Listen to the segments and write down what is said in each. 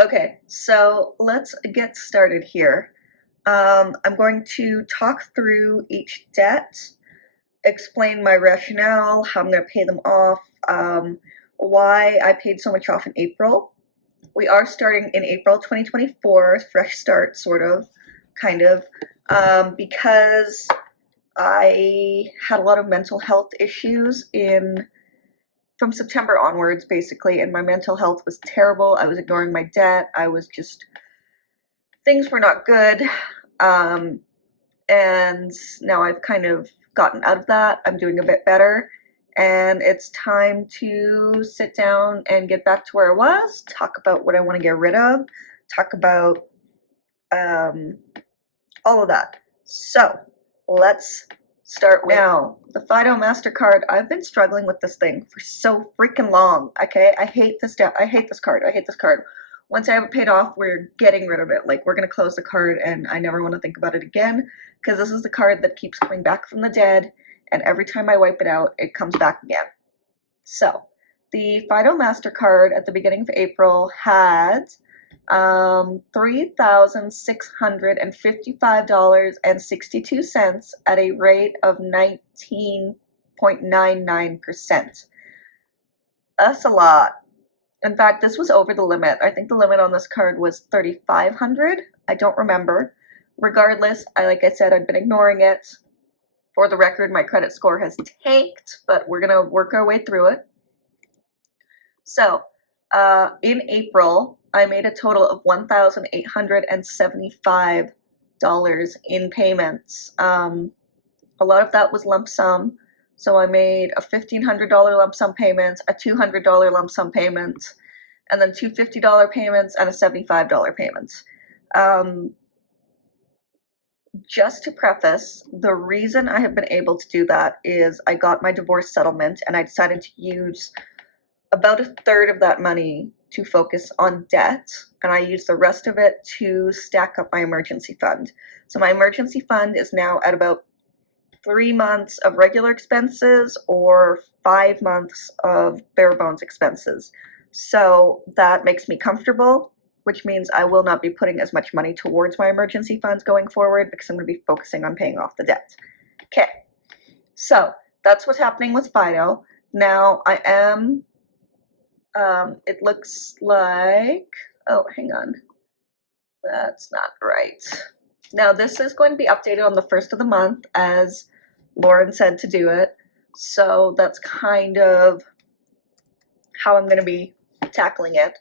Okay, so let's get started here. I'm going to talk through each debt, explain my rationale, how I'm going to pay them off, why I paid so much off in April. We are starting in April 2024, fresh start, sort of, kind of, because I had a lot of mental health issues from September onwards, basically, and my mental health was terrible. I was ignoring my debt. Things were not good. Um, and now I've kind of gotten out of that. I'm doing a bit better. And it's time to sit down and get back to where I was, talk about what I want to get rid of, talk about all of that. So let's start with now. The Fido MasterCard, I've been struggling with this thing for so freaking long. Okay, I hate this debt. I hate this card. I hate this card. Once I have it paid off, we're getting rid of it. Like, we're going to close the card and I never want to think about it again, because this is the card that keeps coming back from the dead, and every time I wipe it out, it comes back again. So, the Fido MasterCard at the beginning of April had $3,655.62 at a rate of 19.99%. That's a lot. In fact, this was over the limit. I think the limit on this card was $3,500. I don't remember. Regardless, like I said, I've been ignoring it. For the record, my credit score has tanked, but we're going to work our way through it. So, in April, I made a total of $1,875 in payments. A lot of that was lump sum. So I made a $1,500 lump sum payment, a $200 lump sum payment, and then two $50 payments and a $75 payment. Just to preface, the reason I have been able to do that is I got my divorce settlement and I decided to use about a third of that money to focus on debt, and I used the rest of it to stack up my emergency fund. So my emergency fund is now at about 3 months of regular expenses or 5 months of bare bones expenses. So that makes me comfortable, which means I will not be putting as much money towards my emergency funds going forward, because I'm going to be focusing on paying off the debt. Okay, so that's what's happening with Fido. Now I am, it looks like, oh, hang on, that's not right. Now this is going to be updated on the 1st of the month, as Lauren said to do it. So that's kind of how I'm going to be tackling it.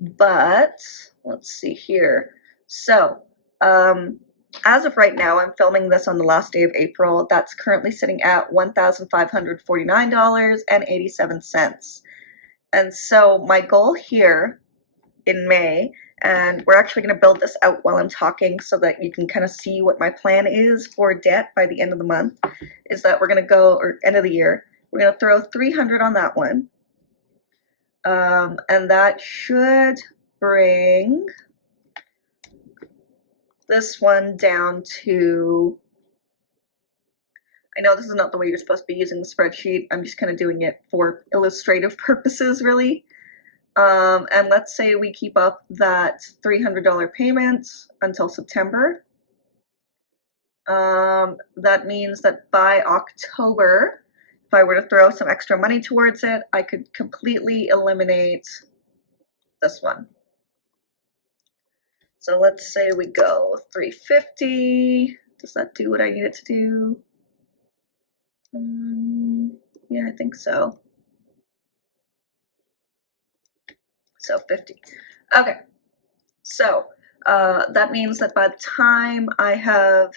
But let's see here. So as of right now, I'm filming this on the last day of April. That's currently sitting at $1,549.87. And so my goal here in May, and we're actually going to build this out while I'm talking so that you can kind of see what my plan is for debt by the end of the month, is that we're going to go, or end of the year, we're going to throw $300 on that one. And that should bring this one down to, I know this is not the way you're supposed to be using the spreadsheet. I'm just kind of doing it for illustrative purposes, really. And let's say we keep up that $300 payment until September. That means that by October, if I were to throw some extra money towards it, I could completely eliminate this one. So let's say we go $350. Does that do what I need it to do? Yeah, I think so. So 50. Okay, so that means that by the time I have,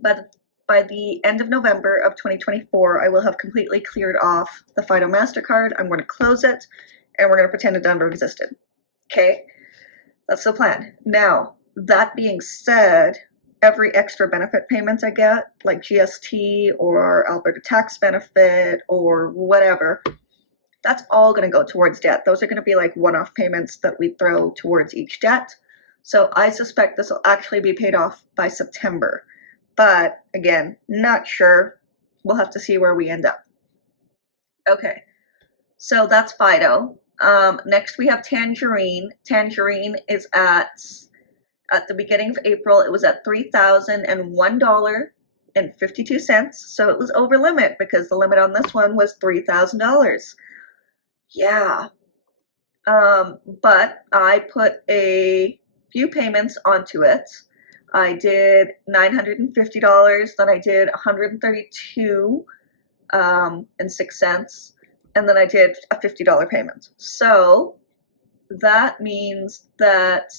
by the end of November of 2024, I will have completely cleared off the Fido MasterCard. I'm going to close it, and we're going to pretend it never existed. Okay, that's the plan. Now, that being said, every extra benefit payment I get, like GST or Alberta tax benefit or whatever, that's all going to go towards debt. Those are going to be like one-off payments that we throw towards each debt. So I suspect this will actually be paid off by September. But again, not sure. We'll have to see where we end up. Okay, so that's Fido. Next we have Tangerine. Tangerine is at the beginning of April, it was at $3,001.52. So it was over limit because the limit on this one was $3,000. Yeah. But I put a few payments onto it. I did $950, then I did 132 and 6 cents, and then I did a $50 payment. So that means that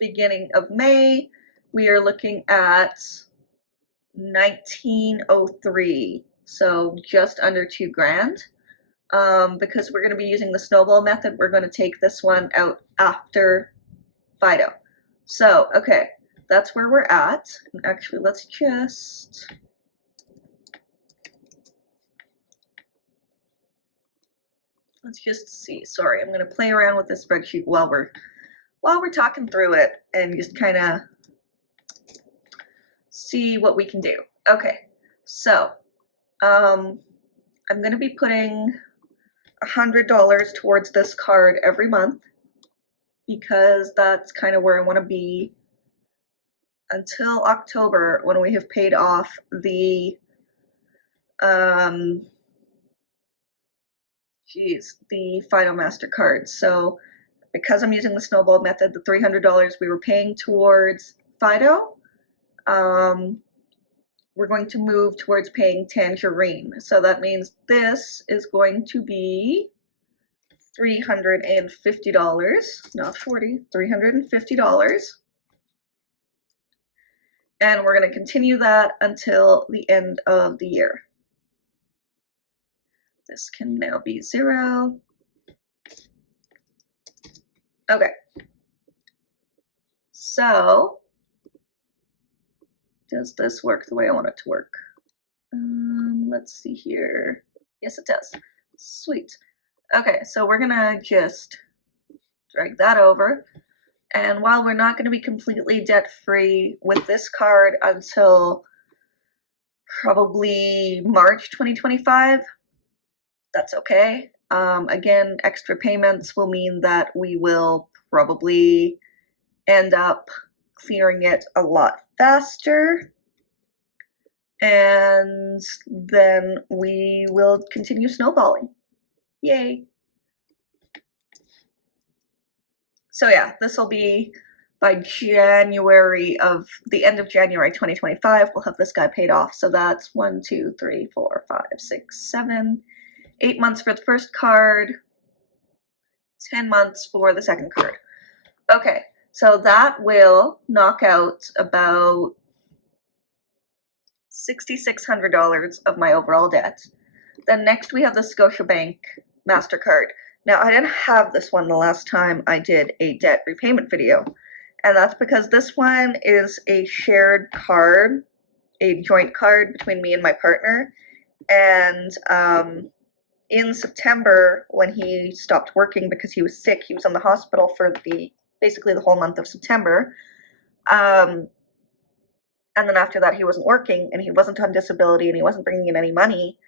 beginning of May, we are looking at 1903, so just under 2 grand. Because we're going to be using the snowball method, we're going to take this one out after Fido. So, okay, that's where we're at. And actually, let's just see. Sorry, I'm going to play around with this spreadsheet while we're talking through it and just kind of see what we can do. Okay, so I'm going to be putting $100 towards this card every month because that's kind of where I want to be until October when we have paid off the the Fido MasterCard. So because I'm using the snowball method, the $300 we were paying towards Fido, we're going to move towards paying Tangerine. So that means this is going to be $350, not 40, $350. And we're going to continue that until the end of the year. This can now be 0. Okay. So, does this work the way I want it to work? Let's see here. Yes, it does. Sweet. Okay, so we're gonna just drag that over. And while we're not gonna be completely debt-free with this card until probably March 2025, that's okay. Again, extra payments will mean that we will probably end up clearing it a lot faster, and then we will continue snowballing. Yay. So yeah, this will be by January of the end of January 2025, we'll have this guy paid off. So that's 1, 2, 3, 4, 5, 6, 7, 8 months for the first card, 10 months for the second card. Okay, so that will knock out about $6,600 of my overall debt. Then next we have the Scotiabank MasterCard. Now I didn't have this one the last time I did a debt repayment video, and that's because this one is a shared card, a joint card between me and my partner. And in September, when he stopped working because he was sick, he was in the hospital for basically the whole month of September. And then after that, he wasn't working, and he wasn't on disability, and he wasn't bringing in any money.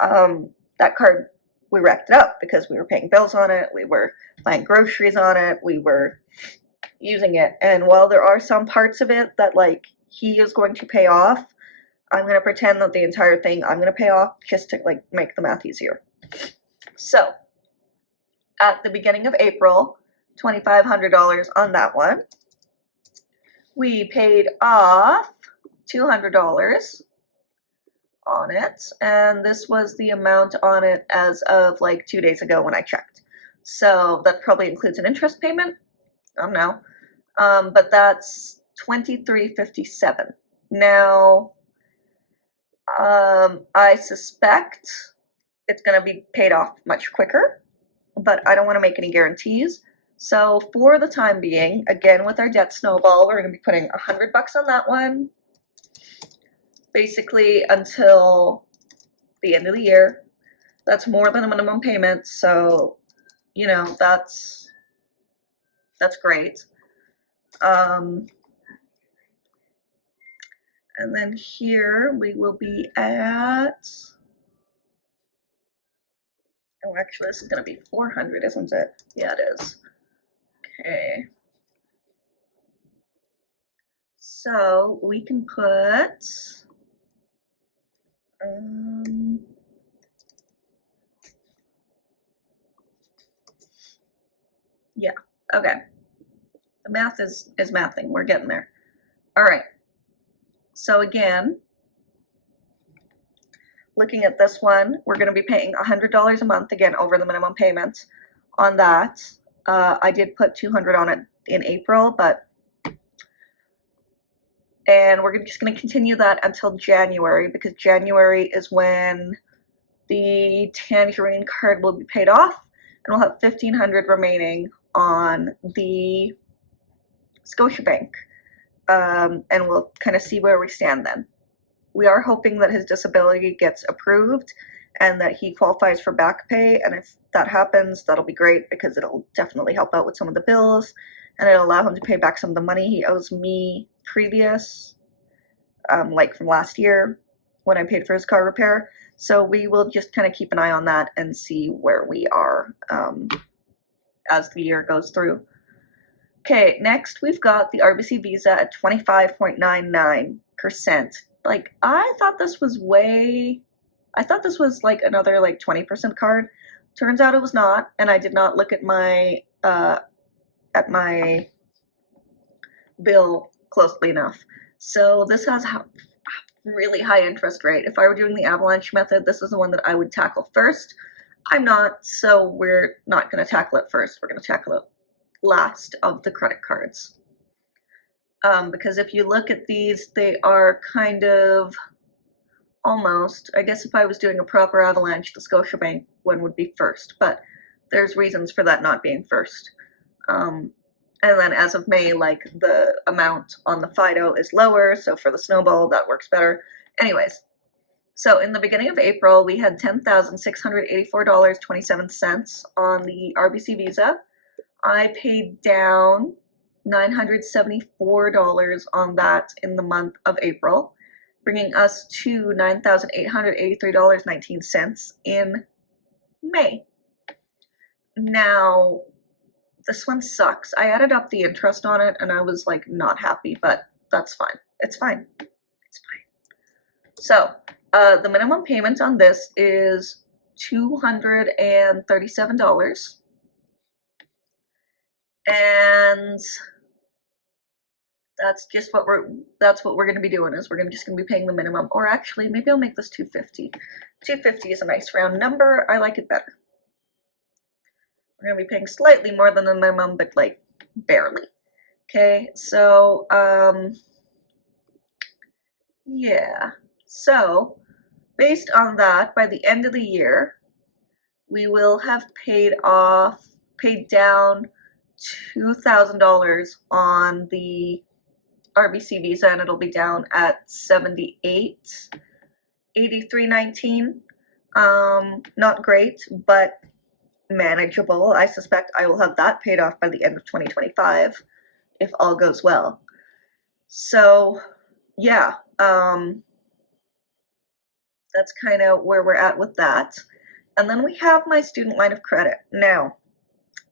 That card, we racked it up because we were paying bills on it, we were buying groceries on it, we were using it. And while there are some parts of it that like he is going to pay off, I'm going to pretend that the entire thing I'm going to pay off just to like make the math easier. So at the beginning of April, $2,500 on that one. We paid off $200 on it, and this was the amount on it as of like 2 days ago when I checked. So that probably includes an interest payment. I don't know. But that's $23.57. Now, I suspect it's going to be paid off much quicker, but I don't want to make any guarantees. So for the time being, again with our debt snowball, we're going to be putting $100 on that one, basically until the end of the year. That's more than a minimum payment, so you know that's great. And then here we will be at Oh, actually, this is going to be 400, isn't it? Yeah, it is. Okay. So we can put, yeah, okay. The math is mathing. We're getting there. All right. So again, looking at this one, we're going to be paying $100 a month, again, over the minimum payment on that. I did put 200 on it in April, and we're just going to continue that until January, because January is when the Tangerine card will be paid off, and we'll have $1,500 remaining on the Scotiabank, and we'll kind of see where we stand then. We are hoping that his disability gets approved and that he qualifies for back pay, and if that happens, that'll be great, because it'll definitely help out with some of the bills, and it'll allow him to pay back some of the money he owes me previous, like from last year when I paid for his car repair. So we will just kind of keep an eye on that and see where we are as the year goes through. Okay, next we've got the RBC Visa at 25.99%. Like, I thought this was like another like 20% card. Turns out it was not, and I did not look at my bill closely enough. So this has a really high interest rate. If I were doing the avalanche method, this is the one that I would tackle first. I'm not, so we're not going to tackle it first. We're going to tackle it last of the credit cards. Because if you look at these, they are kind of almost, I guess if I was doing a proper avalanche, the Scotiabank one would be first, but there's reasons for that not being first. And then as of May, like, the amount on the Fido is lower, so for the snowball, that works better. Anyways, so in the beginning of April, we had $10,684.27 on the RBC Visa. I paid down $974 on that in the month of April, bringing us to $9,883.19 in May. Now, this one sucks. I added up the interest on it and I was like not happy, but that's fine. It's fine. It's fine. So, the minimum payment on this is $237. And that's what we're going to be doing, is we're just going to be paying the minimum. Or actually, maybe I'll make this $250. $250 is a nice round number. I like it better. We're going to be paying slightly more than the minimum, but like barely. Okay, so yeah. So based on that, by the end of the year, we will have paid down $2,000 on the RBC Visa, and it'll be down at $78.83.19. Not great, but manageable. I suspect I will have that paid off by the end of 2025 if all goes well. So yeah, that's kind of where we're at with that. And then we have my student line of credit. Now,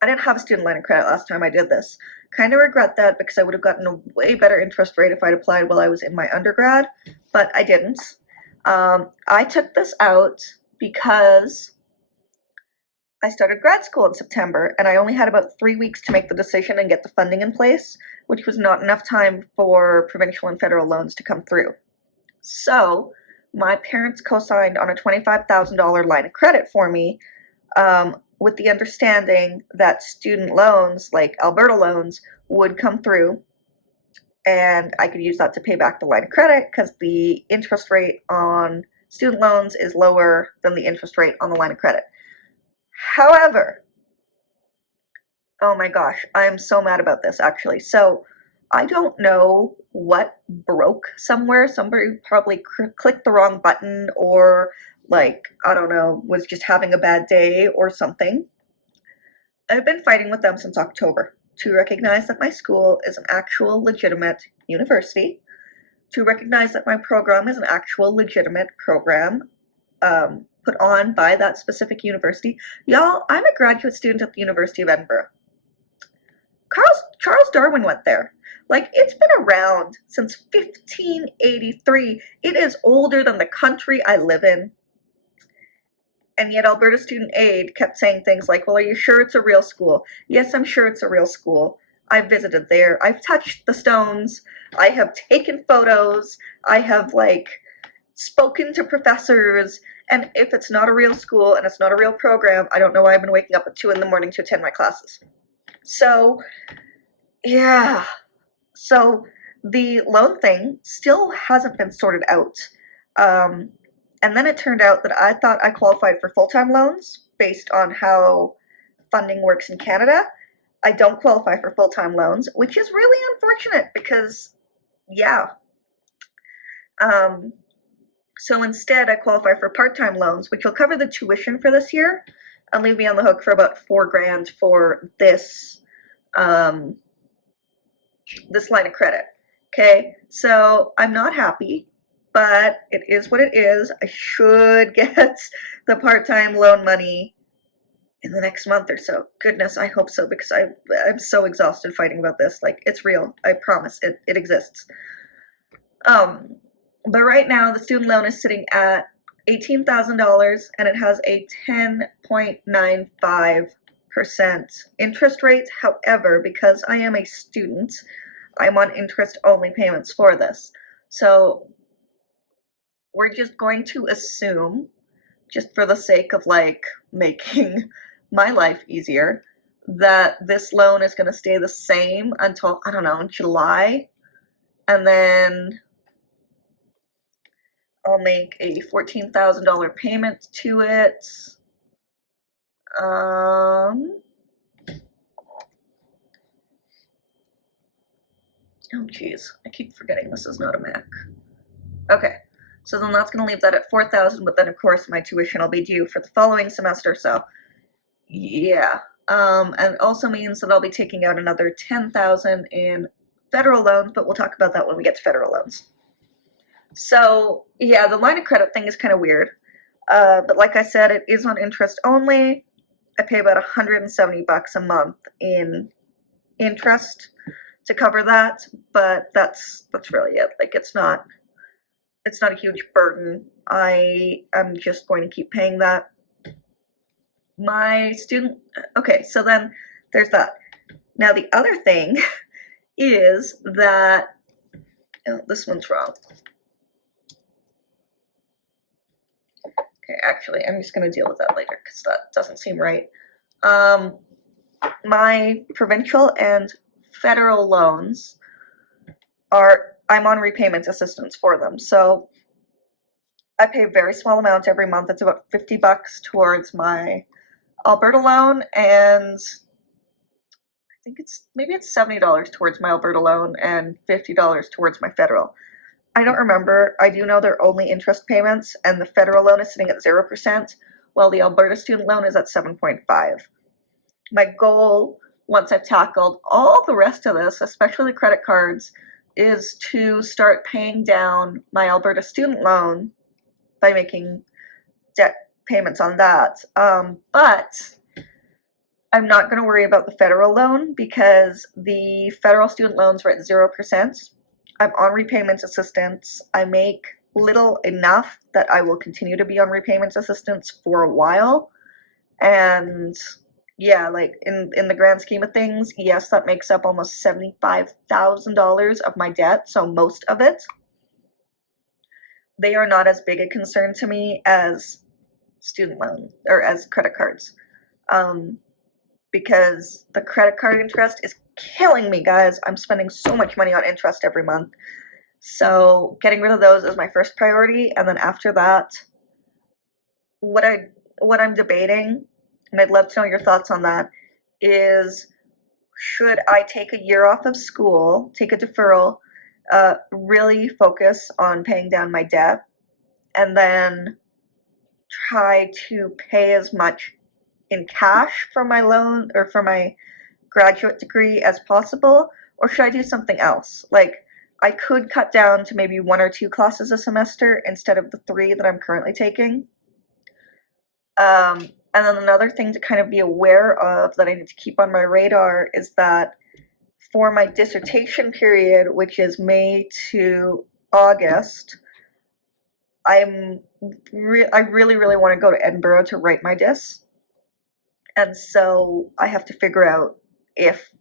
I didn't have a student line of credit last time I did this. Kind of regret that, because I would have gotten a way better interest rate if I'd applied while I was in my undergrad, but I didn't. I took this out because I started grad school in September, and I only had about 3 weeks to make the decision and get the funding in place, which was not enough time for provincial and federal loans to come through. So my parents co-signed on a $25,000 line of credit for me, with the understanding that student loans, like Alberta loans, would come through, and I could use that to pay back the line of credit, because the interest rate on student loans is lower than the interest rate on the line of credit. However, oh my gosh, I'm so mad about this, actually. So I don't know what broke somewhere. Somebody probably clicked the wrong button, or like, I don't know, was just having a bad day or something. I've been fighting with them since October to recognize that my school is an actual legitimate university, to recognize that my program is an actual legitimate program, put on by that specific university. Y'all, I'm a graduate student at the University of Edinburgh. Charles Darwin went there. Like, it's been around since 1583. It is older than the country I live in. And yet Alberta Student Aid kept saying things like, well, are you sure it's a real school? Yes, I'm sure it's a real school. I've visited there. I've touched the stones. I have taken photos. I have, like, spoken to professors. And if it's not a real school and it's not a real program, I don't know why I've been waking up at 2 in the morning to attend my classes. So, yeah. So the loan thing still hasn't been sorted out. And then it turned out that I thought I qualified for full-time loans based on how funding works in Canada. I don't qualify for full-time loans, which is really unfortunate because, yeah. So instead, I qualify for part-time loans, which will cover the tuition for this year and leave me on the hook for about $4,000 for this this line of credit. Okay, so I'm not happy, but it is what it is. I should get the part-time loan money in the next month or so. Goodness, I hope so, because I'm so exhausted fighting about this. Like, it's real. I promise. It exists. But right now, the student loan is sitting at $18,000, and it has a 10.95% interest rate. However, because I am a student, I'm on interest-only payments for this. So we're just going to assume, just for the sake of, like, making my life easier, that this loan is going to stay the same until, I don't know, July, and then I'll make a $14,000 payment to it. Oh geez, I keep forgetting this is not a Mac. Okay, so then that's going to leave that at $4,000, but then of course my tuition will be due for the following semester, so yeah. And it also means that I'll be taking out another $10,000 in federal loans, but we'll talk about that when we get to federal loans. So yeah, the line of credit thing is kind of weird, but like I said, it is on interest only. I pay about $170 a month in interest to cover that, but that's really it. Like, it's not a huge burden. I am just going to keep paying that. My student, okay, so then there's that. Now the other thing is that, oh, this one's wrong. Okay, actually, I'm just going to deal with that later because that doesn't seem right. My provincial and federal loans I'm on repayment assistance for them. So I pay a very small amount every month. It's about $50 towards my Alberta loan, and I think maybe it's $70 towards my Alberta loan and $50 towards my federal. I don't remember. I do know they're only interest payments, and the federal loan is sitting at 0%, while the Alberta student loan is at 7.5%. My goal, once I've tackled all the rest of this, especially the credit cards, is to start paying down my Alberta student loan by making debt payments on that. But I'm not going to worry about the federal loan because the federal student loans are at 0%. I'm on repayment assistance. I make little enough that I will continue to be on repayment assistance for a while. And yeah, like in the grand scheme of things, yes, that makes up almost $75,000 of my debt, so most of it. They are not as big a concern to me as student loan or as credit cards, because the credit card interest is killing me, guys. I'm spending so much money on interest every month. So getting rid of those is my first priority, and then after that, what I'm debating, and I'd love to know your thoughts on that, is should I take a year off of school, take a deferral, really focus on paying down my debt, and then try to pay as much in cash for my loan or for my graduate degree as possible, or should I do something else? Like, I could cut down to maybe 1 or 2 classes a semester instead of the 3 that I'm currently taking. And then another thing to kind of be aware of that I need to keep on my radar is that for my dissertation period, which is May to August, I really, really want to go to Edinburgh to write my dis. And so I have to figure out if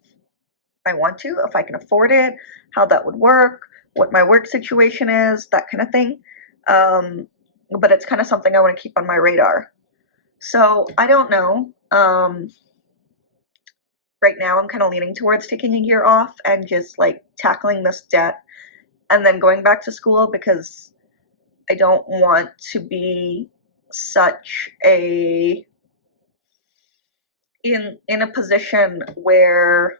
I want to, if I can afford it, how that would work, what my work situation is, that kind of thing. But it's kind of something I want to keep on my radar. So I don't know. Right now I'm kind of leaning towards taking a year off and just like tackling this debt and then going back to school, because I don't want to be such a in a position where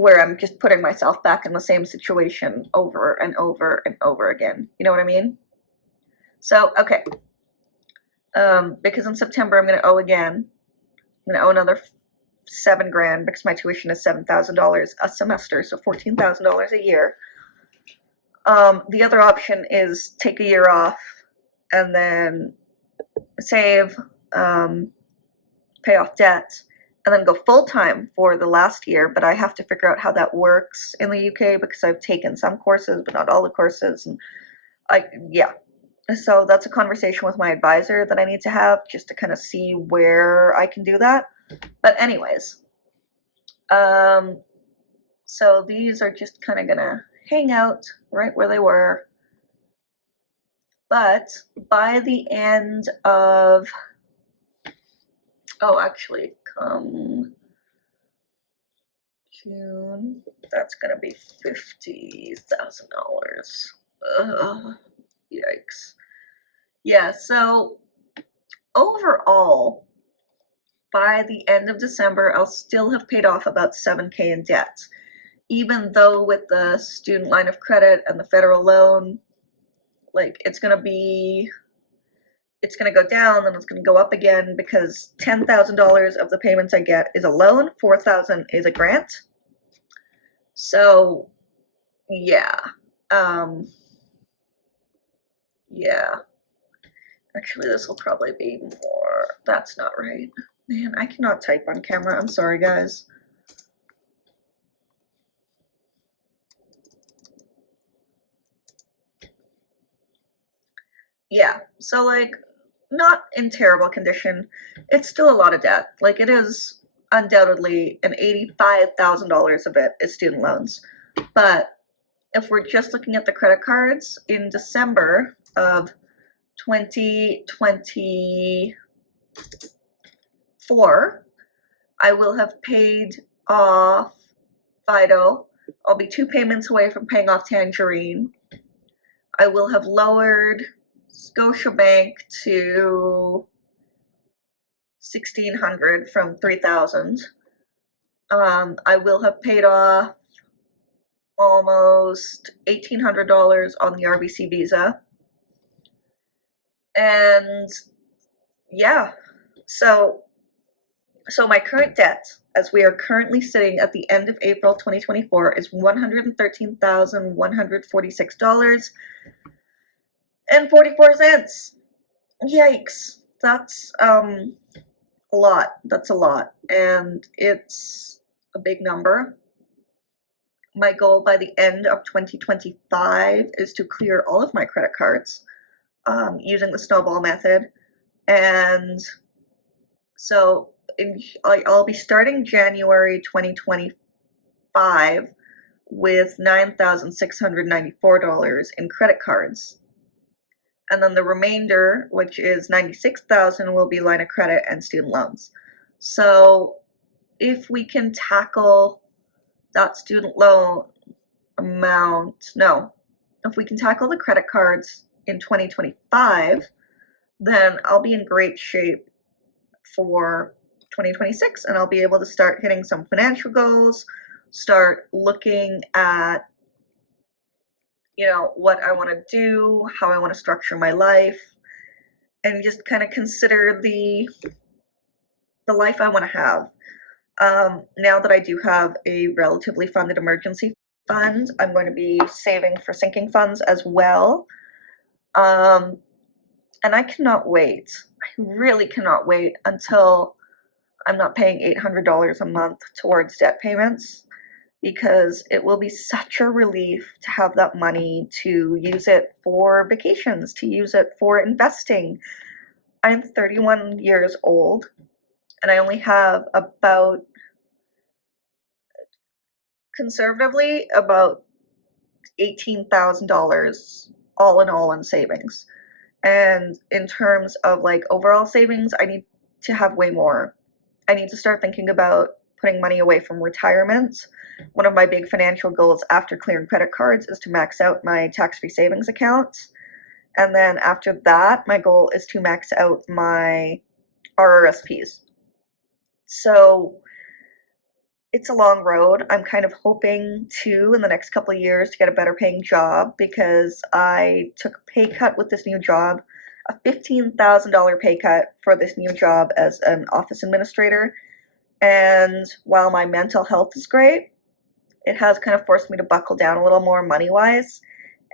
I'm just putting myself back in the same situation over and over and over again. You know what I mean? So, okay. Because in September I'm going to owe again. I'm going to owe another $7,000 because my tuition is $7,000 a semester, so $14,000 a year. The other option is take a year off and then save, pay off debt, and then go full-time for the last year, but I have to figure out how that works in the UK because I've taken some courses, but not all the courses, and yeah. So that's a conversation with my advisor that I need to have just to kind of see where I can do that. But anyways, so these are just kind of gonna hang out right where they were. But by the end of, oh, actually, come June, that's gonna be $50,000. Yikes. Yeah, so overall, by the end of December, I'll still have paid off about $7,000 in debt. Even though with the student line of credit and the federal loan, like it's gonna go down, then it's gonna go up again, because $10,000 of the payments I get is a loan, $4,000 is a grant. So yeah, yeah. Actually, this will probably be more. That's not right. Man, I cannot type on camera. I'm sorry, guys. Yeah, so like, not in terrible condition. It's still a lot of debt. Like, it is undoubtedly an $85,000 of it is student loans. But if we're just looking at the credit cards, in December of 2024, I will have paid off Fido. I'll be 2 payments away from paying off Tangerine. I will have lowered Scotiabank to $1,600 from $3,000. I will have paid off almost $1,800 on the RBC Visa. And yeah, so my current debt, as we are currently sitting at the end of April 2024, is $113,146.44. Yikes, that's a lot. That's a lot, and it's a big number. My goal by the end of 2025 is to clear all of my credit cards using the snowball method. And so I'll be starting January 2025 with $9,694 in credit cards. And then the remainder, which is $96,000, will be line of credit and student loans. So if we can tackle that student loan amount, no, if we can tackle the credit cards in 2025, then I'll be in great shape for 2026, and I'll be able to start hitting some financial goals, start looking at, you know, what I want to do, how I want to structure my life, and just kind of consider the life I want to have. Now that I do have a relatively funded emergency fund, I'm going to be saving for sinking funds as well. And I cannot wait. I really cannot wait until I'm not paying $800 a month towards debt payments, because it will be such a relief to have that money to use it for vacations, to use it for investing. I'm 31 years old and I only have about, conservatively, about $18,000 all in all in savings. And in terms of like overall savings, I need to have way more. I need to start thinking about putting money away from retirement. One of my big financial goals after clearing credit cards is to max out my tax-free savings account. And then after that, my goal is to max out my RRSPs. So it's a long road. I'm kind of hoping to, in the next couple of years, to get a better paying job, because I took a pay cut with this new job, a $15,000 pay cut for this new job as an office administrator. And while my mental health is great, it has kind of forced me to buckle down a little more money-wise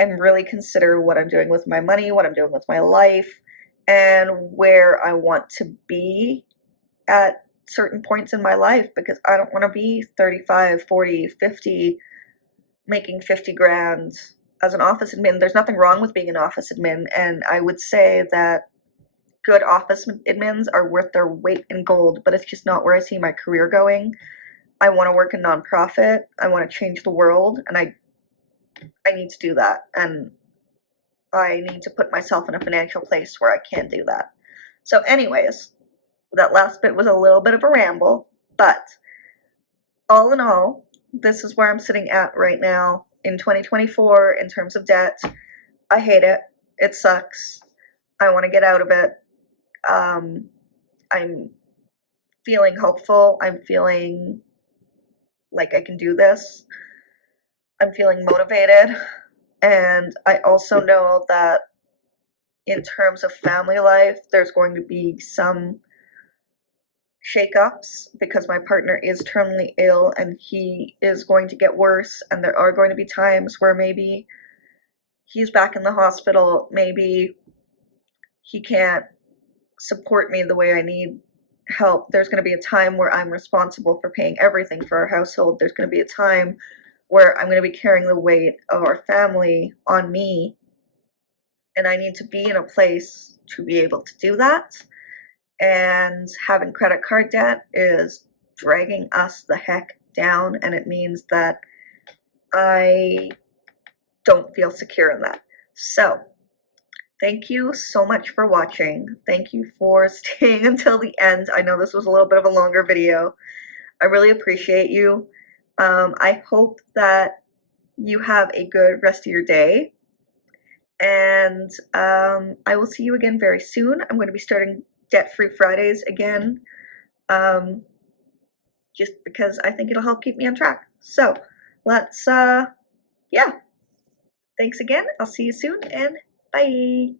and really consider what I'm doing with my money, what I'm doing with my life, and where I want to be at certain points in my life, because I don't want to be 35, 40, 50, making 50 grand as an office admin. There's nothing wrong with being an office admin, and I would say that good office admins are worth their weight in gold, but it's just not where I see my career going. I want to work in nonprofit. I want to change the world, and I need to do that, and I need to put myself in a financial place where I can do that. So anyways, that last bit was a little bit of a ramble, but all in all, this is where I'm sitting at right now in 2024 in terms of debt. I hate it. It sucks. I want to get out of it. I'm feeling hopeful. I'm feeling like I can do this. I'm feeling motivated. And I also know that in terms of family life, there's going to be some shakeups, because my partner is terminally ill and he is going to get worse, and there are going to be times where maybe he's back in the hospital, maybe he can't support me the way I need help. There's going to be a time where I'm responsible for paying everything for our household. There's going to be a time where I'm going to be carrying the weight of our family on me, and I need to be in a place to be able to do that. And having credit card debt is dragging us the heck down, and it means that I don't feel secure in that. So thank you so much for watching. Thank you for staying until the end. I know this was a little bit of a longer video. I really appreciate you. I hope that you have a good rest of your day, and I will see you again very soon. I'm going to be starting Debt-Free Fridays again, just because I think it'll help keep me on track. So let's, yeah. Thanks again. I'll see you soon, and bye.